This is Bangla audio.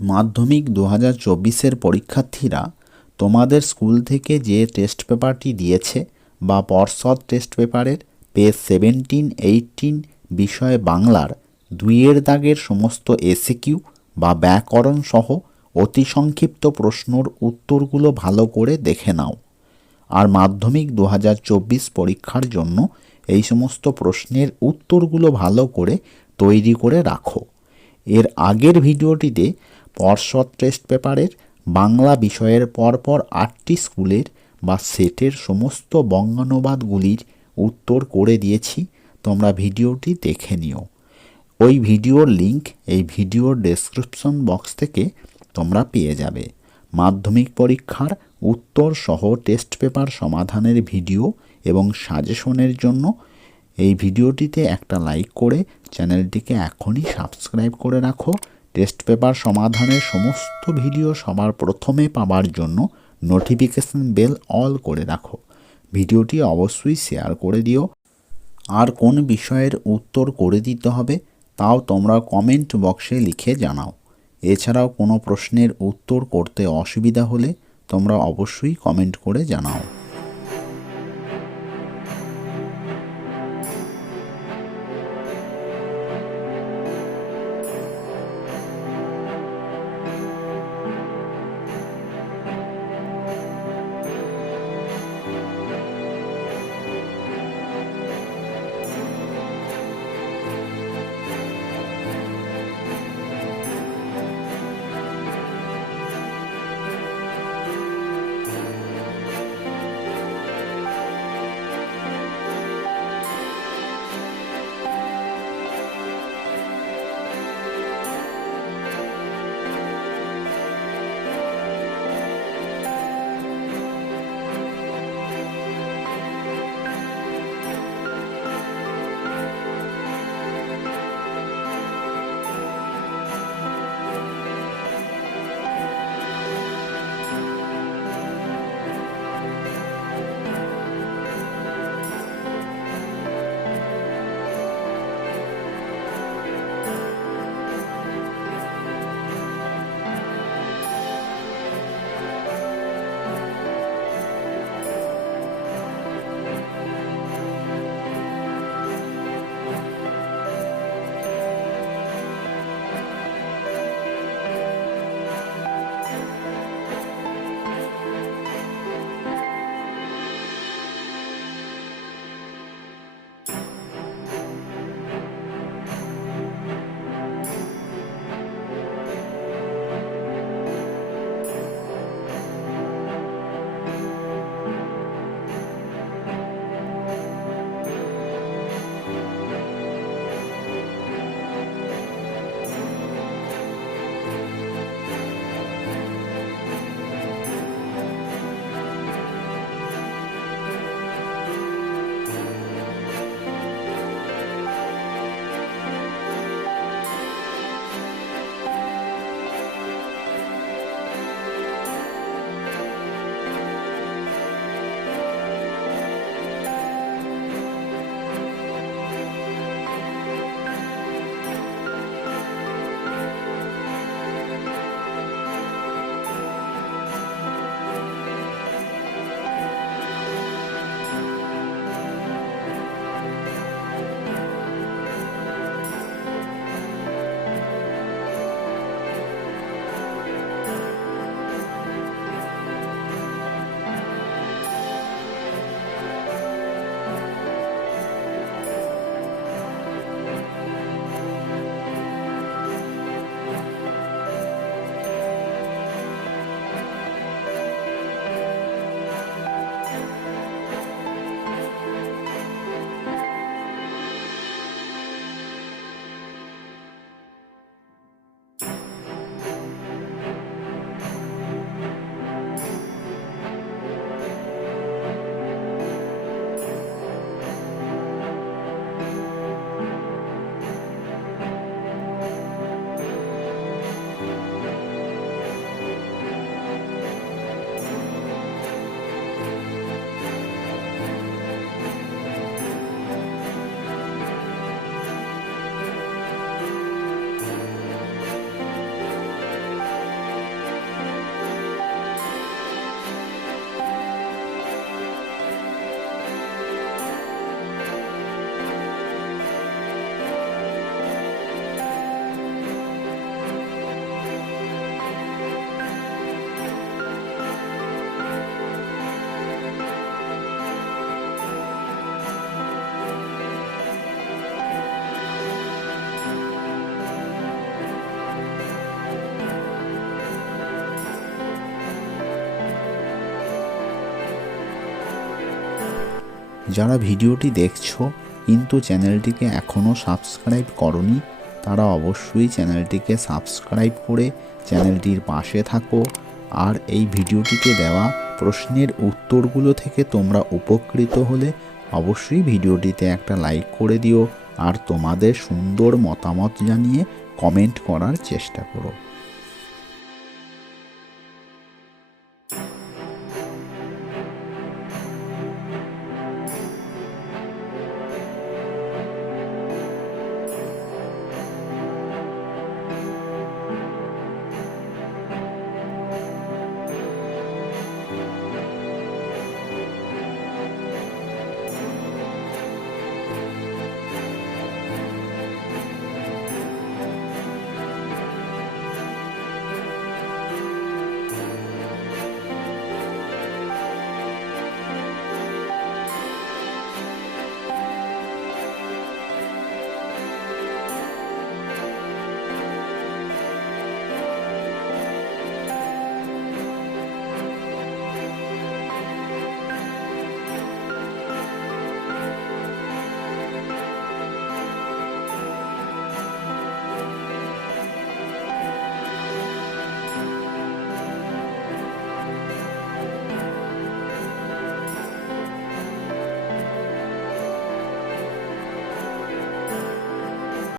মাধ্যমিক দু হাজার চব্বিশের পরীক্ষার্থীরা তোমাদের স্কুল থেকে যে টেস্ট পেপারটি দিয়েছে বা পর্ষদ টেস্ট পেপারের পেজ সেভেন্টিন এইটিন বিষয় বাংলার দুইয়ের দাগের সমস্ত এসিকিউ বা ব্যাকরণ সহ অতি সংক্ষিপ্ত প্রশ্নর উত্তরগুলো ভালো করে দেখে নাও। আর মাধ্যমিক দু হাজার চব্বিশ পরীক্ষার জন্য এই সমস্ত প্রশ্নের উত্তরগুলো ভালো করে তৈরি করে রাখো। এর আগের ভিডিওটিতে পর্ষদ টেস্ট পেপারের বাংলা বিষয়ের পরপর আটটি স্কুলের বা সেটের সমস্ত বঙ্গানুবাদগুলির উত্তর করে দিয়েছি, তোমরা ভিডিওটি দেখে নিও। ওই ভিডিওর লিংক এই ভিডিওর ডেসক্রিপশন বক্স থেকে তোমরা পেয়ে যাবে। মাধ্যমিক পরীক্ষার উত্তর সহ টেস্ট পেপার সমাধানের ভিডিও এবং সাজেশনের জন্য এই ভিডিওটিতে একটা লাইক করে চ্যানেলটিকে এখনই সাবস্ক্রাইব করে রাখো। টেস্ট পেপার সমাধানের সমস্ত ভিডিও সবার প্রথমে পাওয়ার জন্য নোটিফিকেশন বেল অল করে রাখো। ভিডিওটি অবশ্যই শেয়ার করে দিও। আর কোন বিষয়ের উত্তর করে দিতে হবে, তাও তোমরা কমেন্ট বক্সে লিখে জানাও। এছাড়াও কোনো প্রশ্নের উত্তর করতে অসুবিধা হলে তোমরা অবশ্যই কমেন্ট করে জানাও। যারা ভিডিওটি দেখছ, কিন্তু চ্যানেলটিকে এখনও সাবস্ক্রাইব করনি, তারা অবশ্যই চ্যানেলটিকে সাবস্ক্রাইব করে চ্যানেলটির পাশে থাকো। আর এই ভিডিওটিতে দেওয়া প্রশ্নের উত্তরগুলো থেকে তোমরা উপকৃত হলে অবশ্যই ভিডিওটিতে একটা লাইক করে দিও। আর তোমাদের সুন্দর মতামত জানিয়ে কমেন্ট করার চেষ্টা করো।